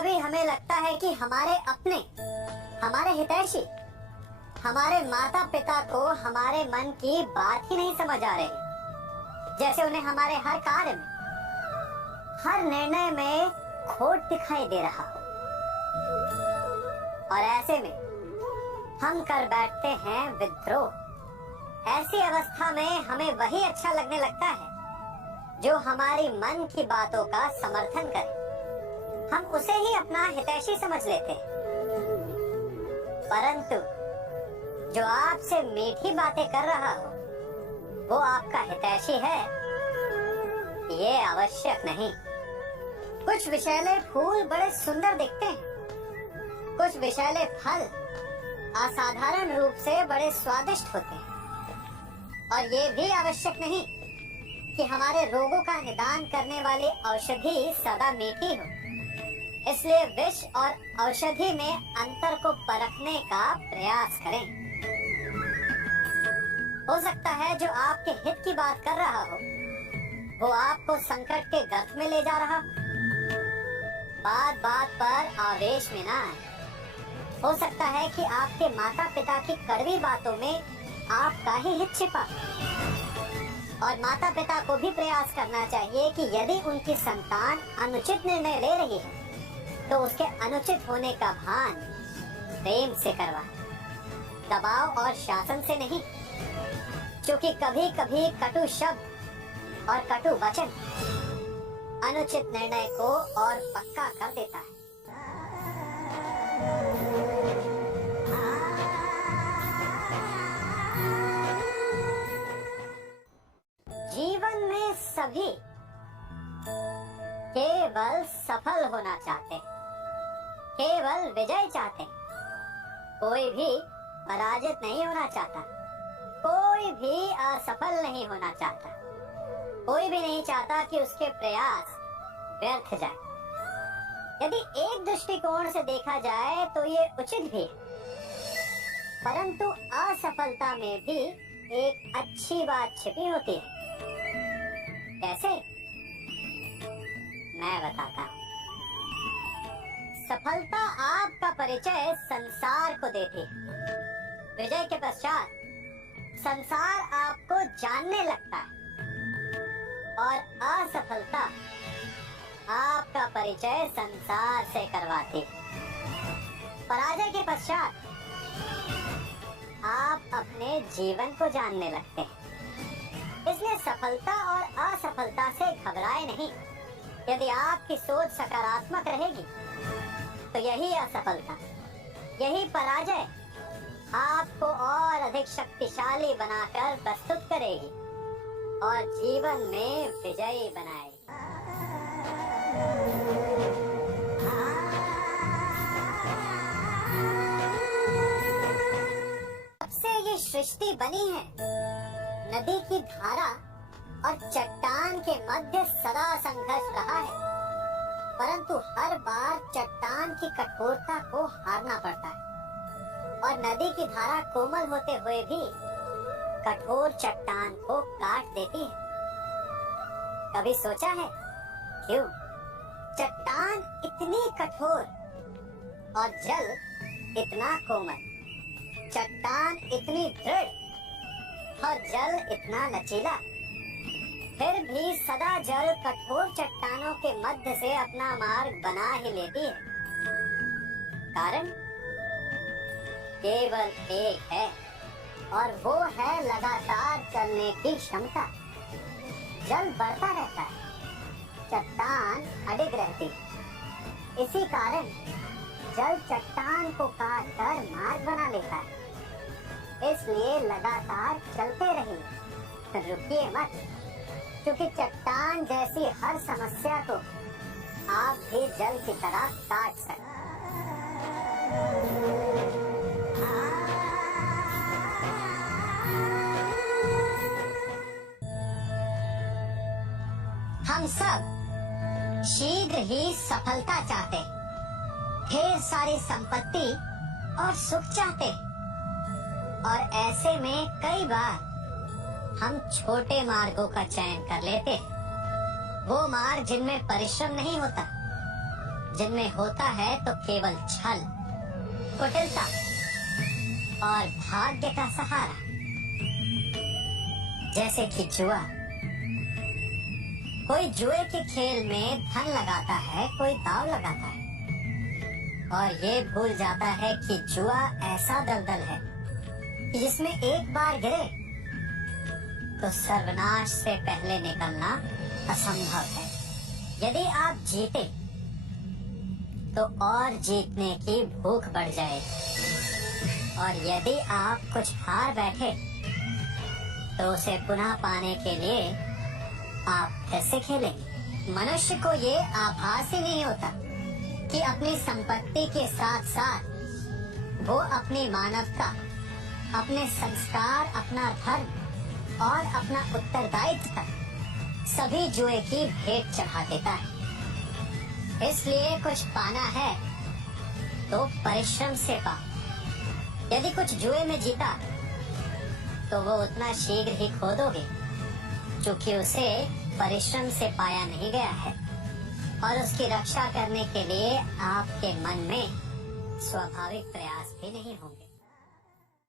कभी हमें लगता है कि हमारे अपने, हमारे हितैषी, हमारे माता पिता को हमारे मन की बात ही नहीं समझ आ रही, जैसे उन्हें हमारे हर कार्य में, हर निर्णय में खोट दिखाई दे रहा हो। और ऐसे में हम कर बैठते हैं विद्रोह। ऐसी अवस्था में हमें वही अच्छा लगने लगता है जो हमारी मन की बातों का समर्थन करे। हम उसे ही अपना हितैषी समझ लेते हैं। परंतु जो आपसे मीठी बातें कर रहा हो वो आपका हितैषी है, ये आवश्यक नहीं। कुछ विषैले फूल बड़े सुंदर दिखते हैं, कुछ विषैले फल असाधारण रूप से बड़े स्वादिष्ट होते हैं, और ये भी आवश्यक नहीं कि हमारे रोगों का निदान करने वाली औषधि सदा मीठी हो। इसलिए विष और औषधि में अंतर को परखने का प्रयास करें। हो सकता है जो आपके हित की बात कर रहा हो वो आपको संकट के गर्त में ले जा रहा हो। बात बात पर आवेश में ना आए। हो सकता है कि आपके माता पिता की कड़वी बातों में आपका ही हित छिपा, और माता पिता को भी प्रयास करना चाहिए कि यदि उनकी संतान अनुचित निर्णय ले रही है तो उसके अनुचित होने का भान प्रेम से करवाएं, दबाव और शासन से नहीं, क्योंकि कभी कभी कटु शब्द और कटु वचन अनुचित निर्णय को और पक्का कर देता है। जीवन में सभी केवल सफल होना चाहते हैं, केवल विजय चाहते हैं। कोई भी पराजित नहीं होना चाहता, कोई भी असफल नहीं होना चाहता, कोई भी नहीं चाहता कि उसके प्रयास व्यर्थ जाए। यदि एक दृष्टिकोण से देखा जाए तो ये उचित भी है, परंतु असफलता में भी एक अच्छी बात छिपी होती है। कैसे? मैं बताता हूँ। सफलता आपका परिचय संसार को देती है। विजय के पश्चात संसार आपको जानने लगता है, और असफलता आपका परिचय संसार से करवाती है। पराजय के पश्चात आप अपने जीवन को जानने लगते हैं। इसलिए सफलता और असफलता से घबराए नहीं। यदि आपकी सोच सकारात्मक रहेगी तो यही असफलता, यही पराजय आपको और अधिक शक्तिशाली बनाकर प्रस्तुत करेगी और जीवन में विजयी बनाएगी। जब से ये सृष्टि बनी है, नदी की धारा और चट्टान के मध्य सदा संघर्ष रहा है, परंतु हर बार चट्टान की कठोरता को हारना पड़ता है, और नदी की धारा कोमल होते हुए भी कठोर चट्टान को काट देती है। कभी सोचा है क्यों चट्टान इतनी कठोर और जल इतना कोमल, चट्टान इतनी दृढ़ और जल इतना लचीला, फिर भी सदा जल कठोर चट्टानों के मध्य से अपना मार्ग बना ही लेती है? कारण केवल एक है, और वो है लगातार चलने की क्षमता। जल बढ़ता रहता है, चट्टान अडिग रहती है। इसी कारण जल चट्टान को काट कर मार्ग बना लेता है। इसलिए लगातार चलते रहिए, रुकिए मत, क्योंकि चट्टान जैसी हर समस्या को आप भी जल की तरह काट सकते। हम सब शीघ्र ही सफलता चाहते, ढेर सारी संपत्ति और सुख चाहते, और ऐसे में कई बार हम छोटे मार्गों का चयन कर लेते, वो मार्ग जिनमें परिश्रम नहीं होता, जिनमें होता है तो केवल छल, कुटिलता और भाग्य का सहारा। जैसे कि जुआ। कोई जुए के खेल में धन लगाता है, कोई दाव लगाता है और ये भूल जाता है कि जुआ ऐसा दलदल है कि जिसमें एक बार गिरे तो सर्वनाश से पहले निकलना असंभव है। यदि आप जीते तो और जीतने की भूख बढ़ जाए, और यदि आप कुछ हार बैठे तो उसे पुनः पाने के लिए आप फिर से खेलेंगे। मनुष्य को ये आभास ही नहीं होता कि अपनी संपत्ति के साथ साथ वो अपनी मानवता, अपने संस्कार, अपना धर्म और अपना उत्तरदायित्व का सभी जुए की भेंट चढ़ा देता है। इसलिए कुछ पाना है तो परिश्रम से पाओ। यदि कुछ जुए में जीता तो वो उतना शीघ्र ही खो दोगे, क्योंकि उसे परिश्रम से पाया नहीं गया है और उसकी रक्षा करने के लिए आपके मन में स्वाभाविक प्रयास भी नहीं होंगे।